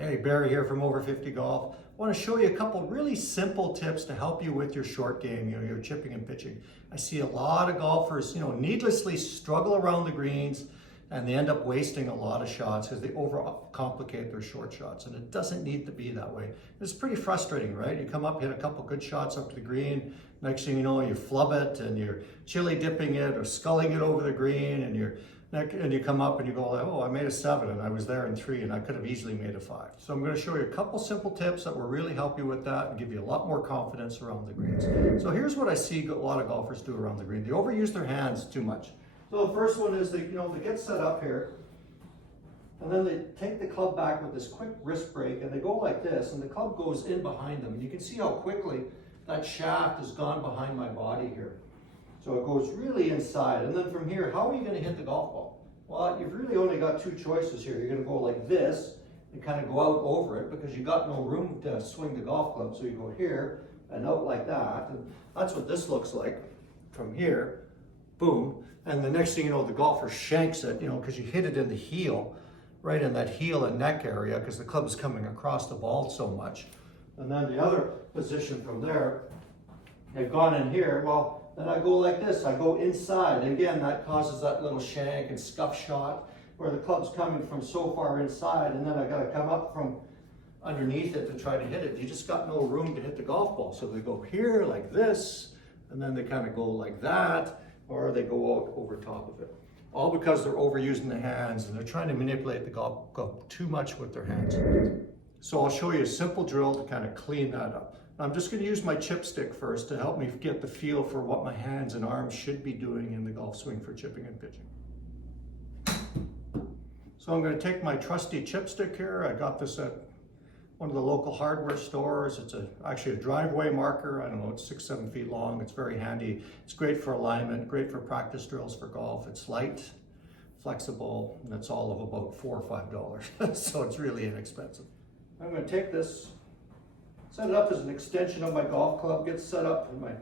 Hey, Barry here from Over 50 Golf. I want to show you a couple really simple tips to help you with your short game, your chipping and pitching. I see a lot of golfers, needlessly struggle around the greens and they end up wasting a lot of shots because they overcomplicate their short shots, and it doesn't need to be that way. It's pretty frustrating, right? You come up, hit a couple good shots up to the green, next thing you know, you flub it and you're chili dipping it or sculling it over the green, and you come up and you go, oh, I made a 7 and I was there in 3 and I could have easily made a 5. So I'm going to show you a couple simple tips that will really help you with that and give you a lot more confidence around the greens. So here's what I see a lot of golfers do around the green. They overuse their hands too much. So the first one is they get set up here, and then they take the club back with this quick wrist break and they go like this, and the club goes in behind them. And you can see how quickly that shaft has gone behind my body here. So it goes really inside. And then from here, how are you going to hit the golf ball? Well, you've really only got two choices here. You're going to go like this and kind of go out over it because you got no room to swing the golf club. So you go here and out like that. And that's what this looks like from here. Boom. And the next thing you know, the golfer shanks it, because you hit it in the heel, right in that heel and neck area because the club is coming across the ball so much. And then the other position from there, they've gone in here. Well, then I go like this, I go inside. And again, that causes that little shank and scuff shot where the club's coming from so far inside, and then I gotta come up from underneath it to try to hit it. You just got no room to hit the golf ball. So they go here like this, and then they kind of go like that, or they go out over top of it. All because they're overusing the hands and they're trying to manipulate the golf club too much with their hands. So I'll show you a simple drill to kind of clean that up. I'm just going to use my chipstick first to help me get the feel for what my hands and arms should be doing in the golf swing for chipping and pitching. So I'm going to take my trusty chipstick here. I got this at one of the local hardware stores. It's actually a driveway marker. I don't know, it's 6-7 feet long. It's very handy. It's great for alignment, great for practice drills for golf. It's light, flexible, and it's all of about $4 or $5. So it's really inexpensive. I'm going to take this, set it up as an extension of my golf club, get set up in my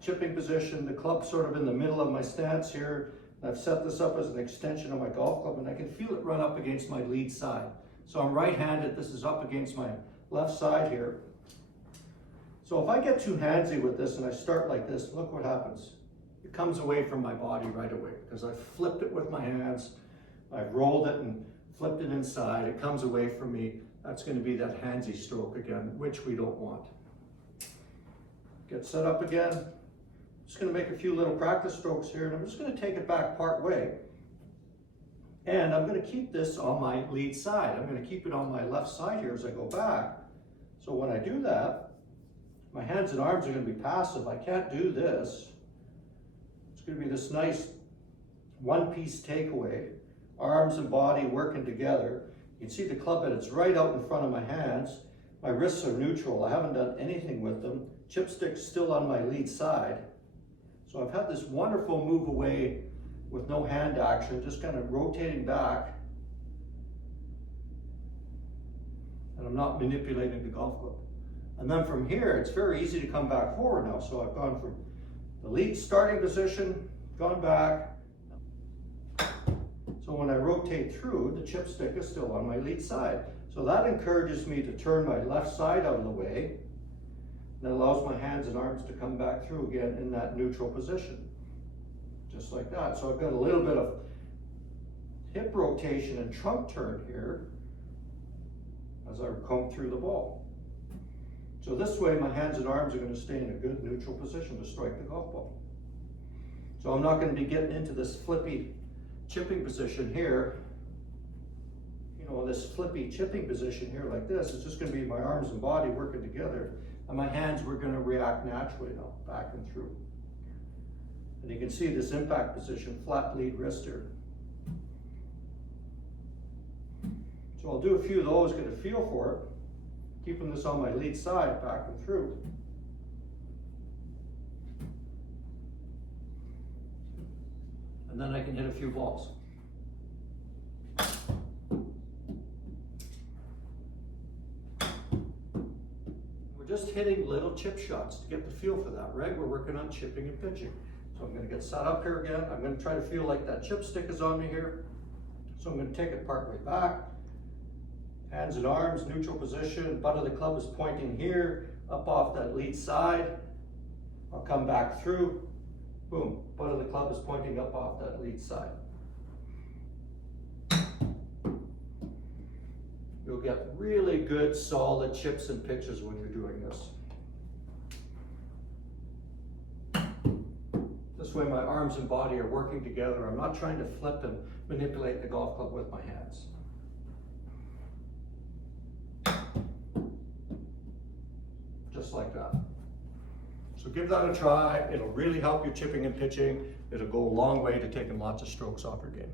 chipping position, the club sort of in the middle of my stance here. I've set this up as an extension of my golf club, and I can feel it run up against my lead side. So I'm right-handed, this is up against my left side here. So if I get too handsy with this and I start like this, look what happens. It comes away from my body right away because I've flipped it with my hands, I've rolled it and flipped it inside, it comes away from me. That's going to be that handsy stroke again, which we don't want. Get set up again. Just going to make a few little practice strokes here, and I'm just going to take it back part way. And I'm going to keep this on my lead side. I'm going to keep it on my left side here as I go back. So when I do that, my hands and arms are going to be passive. I can't do this. It's going to be this nice one-piece takeaway. Arms and body working together. You can see the club head, it's right out in front of my hands. My wrists are neutral. I haven't done anything with them. Chipstick's still on my lead side. So I've had this wonderful move away with no hand action, just kind of rotating back. And I'm not manipulating the golf club. And then from here, it's very easy to come back forward now. So I've gone from the lead starting position, gone back. So when I rotate through, the chipstick is still on my lead side. So that encourages me to turn my left side out of the way. That allows my hands and arms to come back through again in that neutral position. Just like that. So I've got a little bit of hip rotation and trunk turn here as I comb through the ball. So this way my hands and arms are going to stay in a good neutral position to strike the golf ball. So I'm not going to be getting into this flippy chipping position here. This flippy chipping position here like this. It's just going to be my arms and body working together. And my hands were going to react naturally now, back and through. And you can see this impact position, flat lead wrist here. So I'll do a few of those, get a feel for it, keeping this on my lead side, back and through. And then I can hit a few balls. Just hitting little chip shots to get the feel for that, right? We're working on chipping and pitching. So I'm going to get set up here again. I'm going to try to feel like that chipstick is on me here. So I'm going to take it part way back, Hands and arms, neutral position, butt of the club is pointing here, up off that lead side. I'll come back through, boom, butt of the club is pointing up off that lead side. You'll get really good solid chips and pitches when you're doing this. This way my arms and body are working together. I'm not trying to flip and manipulate the golf club with my hands. Just like that. So give that a try. It'll really help your chipping and pitching. It'll go a long way to taking lots of strokes off your game.